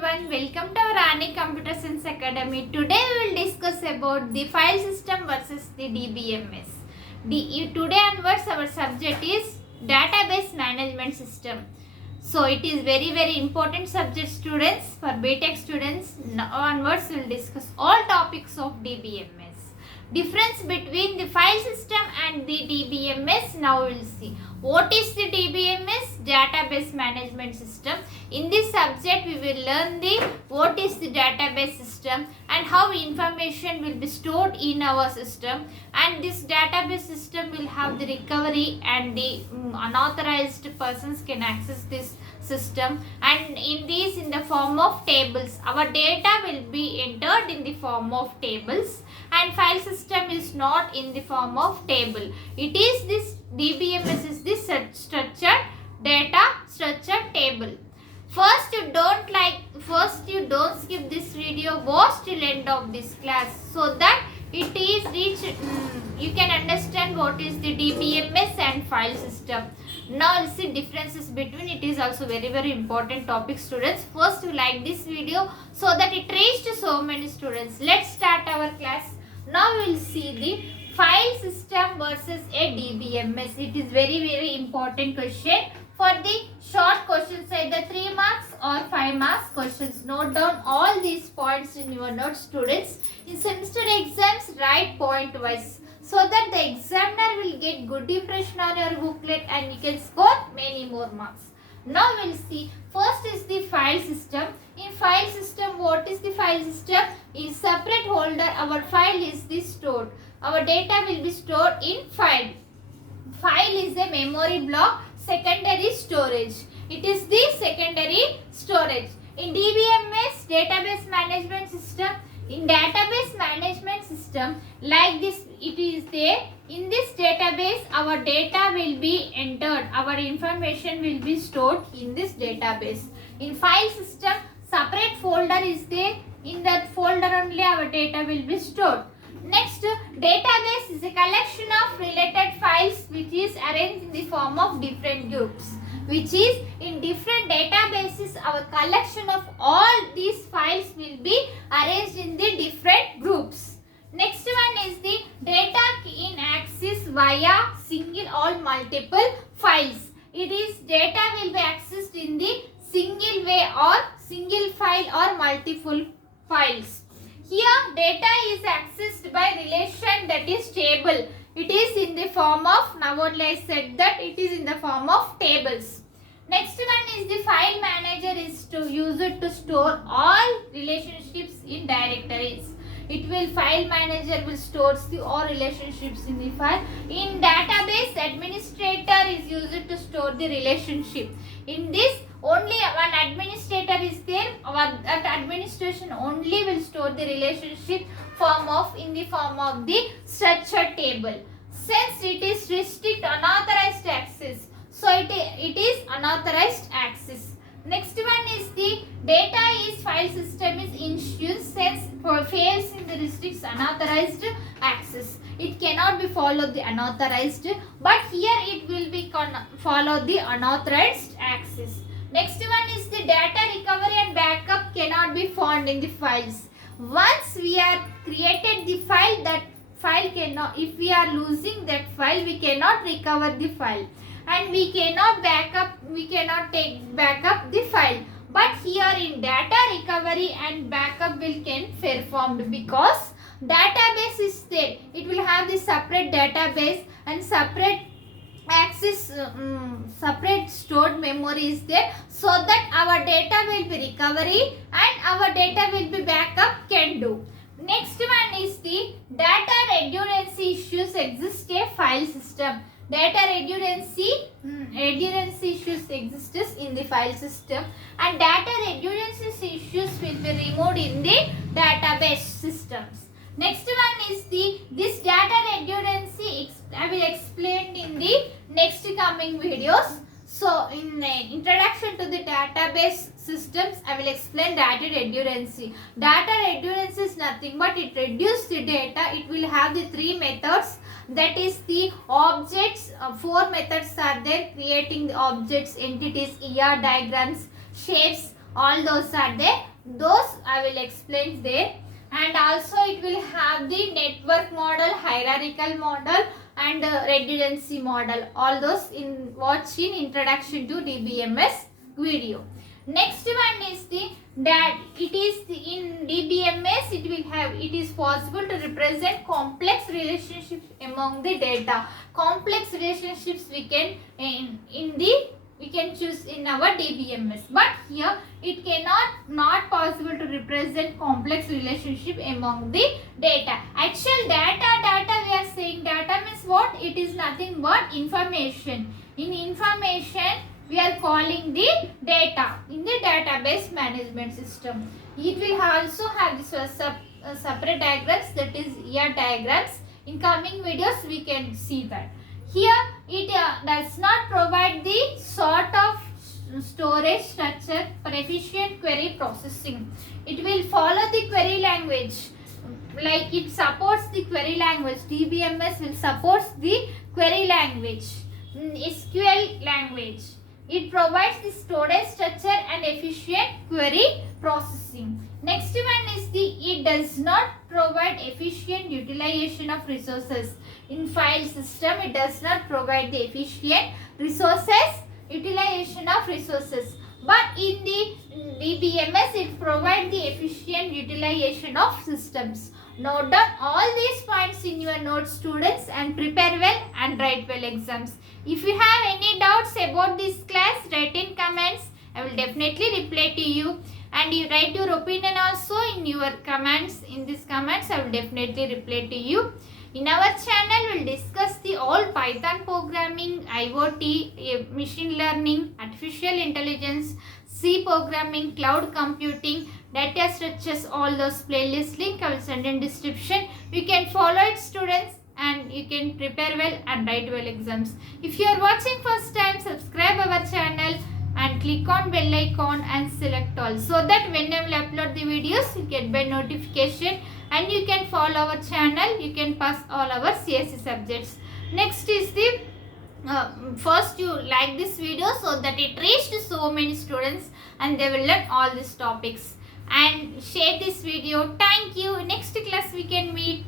everyone, welcome to our Ani Computer Science Academy. Today we will discuss about the file system versus the dbms. Today onwards our subject is database management system. So it is very important subject students for B.Tech students. Now onwards we will discuss all topics of dbms. Difference between the file system and the dbms. Now we will see. What is the dbms? Database management system. In this subject we will learn the what is the database system and how information will be stored in our system, and this database system will have the recovery and the unauthorized persons can access this system, and in the form of tables. Our data will be entered in the form of tables, and file system is not in the form of table. It is this dbms is this structured data structured table. First you don't skip this video, watch till end of this class so that it is you can understand what is the dbms and file system. Now let's see differences between. It is also very important topic students. First you like this video so that it reached so many students. Let's start our class. Now we will see the file system versus a dbms. It is very important question. For the short questions, either 3 marks or 5 marks questions. Note down all these points in your notes students. In semester exams, write point wise so that the examiner will get good impression on your booklet and you can score many more marks. Now we will see. First is the file system. In file system, what is the file system? In separate holder, our file is stored. Our data will be stored in file. File is a memory block. Secondary storage. It is the secondary storage. In dbms, database management system, in database management system, like this it is there. In this database, our data will be entered. Our information will be stored in this database. In file system, separate folder is there. In that folder only our data will be stored. Next, database is a collection of related files which is arranged in the form of different groups. Which is in different databases, our collection of all these files will be arranged in the different groups. Next one is the data in access via single or multiple files. It is data will be accessed in the single way or single file or multiple files. Here data is accessed by relation, that is table. It is in the form of, now only I said that it is in the form of tables. Next one is the file manager is to use it to store all relationships in directories. File manager will store all relationships in the file. In database, administrator is used to store the relationship. In this, only one administrator is there. That administration only will store the relationship in the form of the structured table. Since it is restrict unauthorized access, so it is unauthorized access. Next one is the data is file system is issued since fails in the restricts unauthorized access. It cannot be followed the unauthorized, but here it will be follow the unauthorized access. Next one is the data recovery and backup cannot be found in the files. Once we are created the file, that file cannot, if we are losing that file, we cannot recover the file. And we cannot take backup the file. But here in data recovery and backup can performed because database is there. It will have the separate database and separate access, separate stored memory is there, so that our data will be recovery and our data will be backup can do. Next one is the data redundancy issues exist a file system. Data redundancy issues exist in the file system, and data redundancy issues will be removed in the database systems. Next one is this data redundancy I will explain in the next coming videos. So in the introduction to the database systems, I will explain data redundancy. Data redundancy is nothing but it reduces the data. It will have the 3 methods. That is the objects. 4 methods are there: creating the objects, entities, ER diagrams, shapes, all those are there. Those I will explain there. And also it will have the network model, hierarchical model and redundancy model. All those in watch in introduction to DBMS video. Next one is the that it is in DBMS it is possible to represent complex relationships among the data. Complex relationships we can we can choose in our DBMS, but here it cannot not possible to represent complex relationship among the data. Actual data we are saying data means what? It is nothing but information. In information we are calling the data in the database management system. It will also have this separate diagrams, that is ER diagrams. In coming videos we can see that. Here it does not provide the sort of storage structure for efficient query processing. It will follow the query language, like it supports the query language. DBMS will support the query language, SQL language. It provides the storage structure and efficient query processing. Next one is it does not provide efficient utilization of resources. In file system it does not provide the efficient utilization of resources. But in the DBMS it provides the efficient utilization of systems. Note down all these points in your notes, students, and prepare well and write well exams. If you have any doubts about this class, write in comments. I will definitely reply to you. And you write your opinion also in your comments. In these comments, I will definitely reply to you. In our channel, we will discuss the all Python programming, IoT, machine learning, artificial intelligence, C programming, cloud computing, data structures, all those playlist link I will send in description. You can follow it, students, and you can prepare well and write well exams. If you are watching first time, subscribe our channel and click on bell icon and select all, so that when I will upload the videos you get by notification, and you can follow our channel. You can pass all our CSE subjects. Next is the first you like this video so that it reached so many students and they will learn all these topics, and share this video. Thank you. Next class we can meet.